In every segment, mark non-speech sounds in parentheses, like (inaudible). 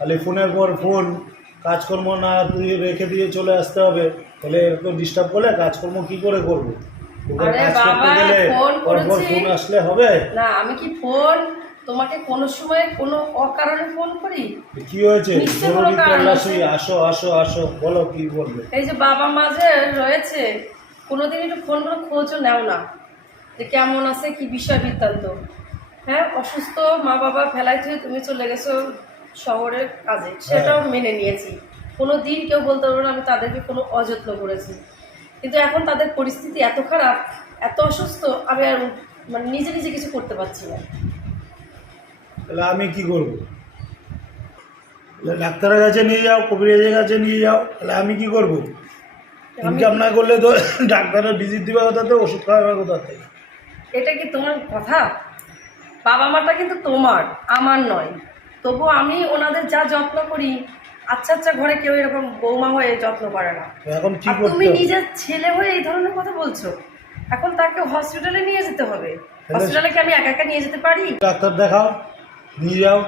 খালি ফোনের পর ফোন কাজকর্ম না দিয়ে রেখে দিয়ে চলে আসতে হবে তাহলে এরকম ডিস্টার্ব করলে কাজকর্ম কি করে করব? আরে বাবা, ফোন করেছি। ফোন আসলে হবে? না আমি কি ফোন তোমাকে কোনো সময় কোনো অকারণে ফোন করি? কি হয়েছে। আসো আসো আসো বলো কি বলবে? এই যে বাবা মাঝে রয়েছে কোনোদিন একটু ফোন করে খোঁজও নেও না। যে কেমন আছে কি বিষয় বৃত্তান্ত? হ্যাঁ অসুস্থ মা বাবা ফেলাই থেকে তুমি চলে গেছো শহরের কাজে সেটাও মেনে নিয়েছি। কোনো দিন কেউ বলতে পারবে না আমি তাদেরকে কোনো অযত্ন করেছি। কিন্তু এখন তাদের পরিস্থিতি এত খারাপ এত অসুস্থ আমি আর মানে নিজে নিজে কিছু করতে পারছি না। তাহলে আমি কি করব? ডাক্তারের কাছে নিয়ে যাও কবিরাজের কাছে নিয়ে যাও তাহলে আমি কি করব? ইনকাম না করলে তো (laughs) ডাক্তারের ভিজিট দিবে কোথাতে ওষুধ খাওয়াবে কোথাতে? এটা কি তোমার কথা? বাবা মাটা কিন্তু তোমার আমার নয়। তবু আমি ওনাদের যা যত্ন করি আচ্ছা আচ্ছা ঘরে কেউ এরকম বৌমা হয়ে যত্ন করে না। এখন কি আর তুমি নিজের ছেলে হয়ে এই ধরনের কথা বলছো। এখন তাকে হসপিটালে নিয়ে যেতে হবে। হসপিটালে কি আমি একা একা নিয়ে যেতে পারি? ডাক্তার দেখাও নিয়ে যাও।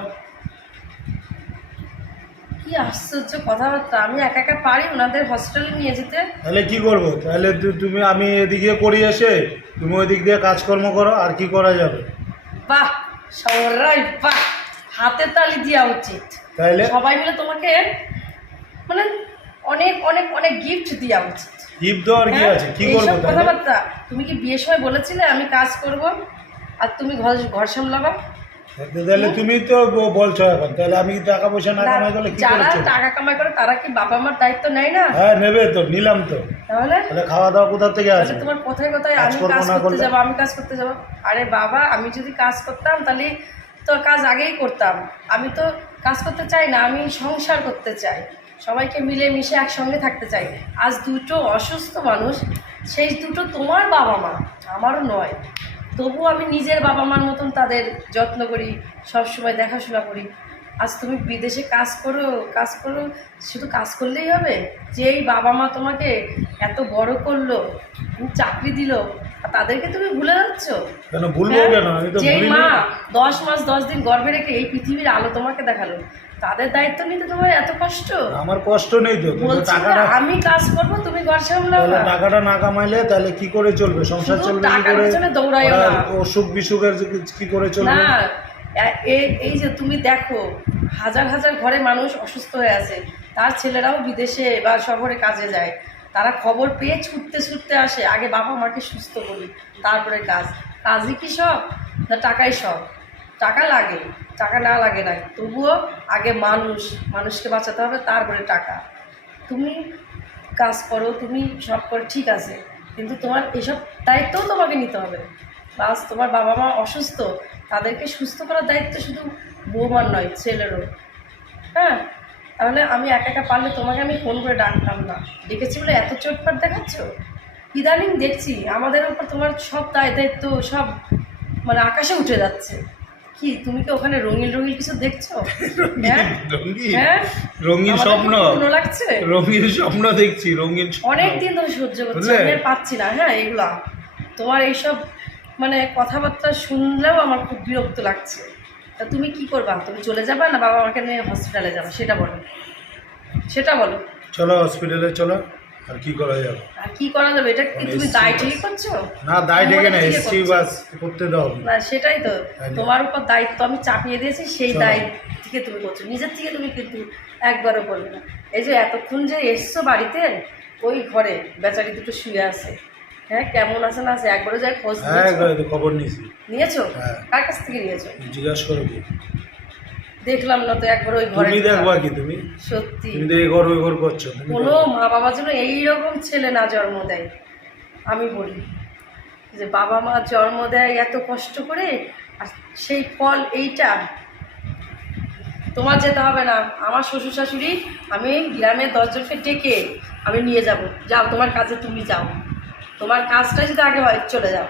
কি আশ্চর্য কথাবার্তা। আমি একা একা পারি ওনাদের হসপিটালে নিয়ে যেতে? তাহলে কি করব? তাহলে তু- তুমি আমি এদিকে করি এসে তুমি ওই দিক দিয়ে কাজকর্ম করো আর কি করা যাবে? বাহ সবাই বাহ। হাতে তালি দেওয়া উচিত। তাইলে? সবাই মিলে তোমাকে মানে অনেক অনেক অনেক গিফট দেওয়া উচিত। গিফট দেওয়ার কি হ্যাঁ? আছে? কি করব কথাবার্তা। তুমি কি বিয়ের সময় বলেছিলে আমি কাজ করব আর তুমি ঘর ঘর সামলাবা? তাহলে তুমি তো বলছো এখন। তাহলে আমি টাকা পয়সা না কামাই করলে কি যারা টাকা কামাই করে তারা কি বাবা মার দায়িত্ব নেয় না? হ্যাঁ নেবে তো নিলাম তো। তাহলে? তাহলে খাওয়া দাওয়া কোথা থেকে তাহলে আছে তোমার কোথায় কোথায় আমি কাজ করতে? যাব আমি কাজ করতে যাব। আরে বাবা আমি যদি কাজ করতাম তাহলে তো কাজ আগেই করতাম। আমি তো কাজ করতে চাই না, আমি সংসার করতে চাই। সবাইকে মিলে মিশে একসঙ্গে থাকতে চাই। আজ দুটো অসুস্থ মানুষ, সেই দুটো তোমার বাবা মা, আমারও নয়। তবু আমি নিজের বাবা মার মতন তাদের যত্ন করি, সবসময় দেখাশোনা করি। আজ তুমি বিদেশে কাজ করো কাজ করো, শুধু কাজ করলেই হবে? যেই বাবা মা তোমাকে এত বড় করল, চাকরি দিল তাদেরকে তুমি ভুলে যাচ্ছ? কেন ভুলবো হ্যাঁ? কেন? আমি তো যেই মা দশ মাস দশ দিন গর্ভে রেখে এই পৃথিবীর আলো তোমাকে দেখাল তাদের দায়িত্ব নিতে তোমার এত কষ্ট? আমার কষ্ট নেই তো টাকাটা আমি কাজ করব তুমি ঘর সামলাও না। টাকাটা না কামাইলে তাহলে কি করে চলবে? সংসার চলবে কি করে? দৌড়াইও না। অসুখ বিসুখের কি করে চলবে? না এই যে তুমি দেখো হাজার হাজার ঘরে মানুষ অসুস্থ হয়ে আছে তার ছেলেরাও বিদেশে বা শহরে কাজে যায়। তারা খবর পেয়ে ছুটতে ছুটতে আসে, আগে বাবা মাকে সুস্থ করি তারপরে কাজ। কাজই কি সব? না টাকাই সব? টাকা লাগে, টাকা না লাগে না। তবুও আগে মানুষ, মানুষকে বাঁচাতে হবে, তারপরে টাকা। তুমি কাজ করো, তুমি সব করো, ঠিক আছে। কিন্তু তোমার এসব দায়িত্বও তোমাকে নিতে হবে। প্লাস তোমার বাবা মা অসুস্থ, তাদেরকে সুস্থ করার দায়িত্ব শুধু বৌমার নয়, ছেলেরও। হ্যাঁ? তাহলে আমি একা একা পারলে তোমাকে আমি ফোন করে ডাকতাম না। ডেকেছি বলে এত চোটপাট দেখাচ্ছ? ইদানিং দেখছি আমাদের উপর তোমার সব দায় দায়িত্ব সব মানে আকাশে উঠে যাচ্ছে। কি তুমি কি ওখানে রঙিন রঙিন কিছু দেখছ? হ্যাঁ? রঙিন? হ্যাঁ? স্বপ্ন। লাগছে? রঙিন স্বপ্ন দেখছি রঙিন। অনেক দিন ধরে সহ্য করছি আমি পাচ্ছি না হ্যাঁ এগুলা। তোমার এইসব মানে কথাবার্তা শুনলেও আমার খুব বিরক্ত লাগছে। তা তুমি কি করবা? তুমি চলে যাবা না বাবা আমাকে নিয়ে হসপিটালে যাবা? সেটা বলো। সেটা বলো। চলো হসপিটালে চলো আর কি করা যাবে? আর কি করা যাবে? এটা কি তুমি দায়। ঠিকই করছ? না দায় ডেকে না মনে এসছি বাস করতে দাও। না সেটাই তো। তোমার উপর দায়িত্ব আমি চাপিয়ে দিয়েছি সেই। দায় থেকে তুমি করছ। নিজের থেকে তুমি কিন্তু একবারও বলবে না। এই যে এতক্ষণ যে এসছো বাড়িতে ওই ঘরে বেচারি দুটো শুয়ে আছে। হ্যাঁ কেমন আছে না আছে একবারও যাই খোঁজ হ্যাঁ? একবার খবর নিয়েছি। নিয়েছো? হ্যাঁ। কার কাছ থেকে নিয়েছো? জিজ্ঞাসা করো দেখলাম না তো একবার ওই ঘরে তুমি দেখবা কি তুমি? সত্যি। তুমি তো এই ঘর ওই ঘর করছ কোনো মা বাবার জন্য এইরকম ছেলে না জন্ম দেয়। আমি বলি যে বাবা মা জন্ম দেয় এত কষ্ট করে আর সেই ফল এইটা। তোমার যেতে হবে না। আমার শ্বশুর শাশুড়ি আমি গ্রামের দশজনকে ডেকে আমি নিয়ে যাব। যাও তোমার কাজে তুমি যাও। তোমার কাজটা যদি আগে হয় চলে যাও।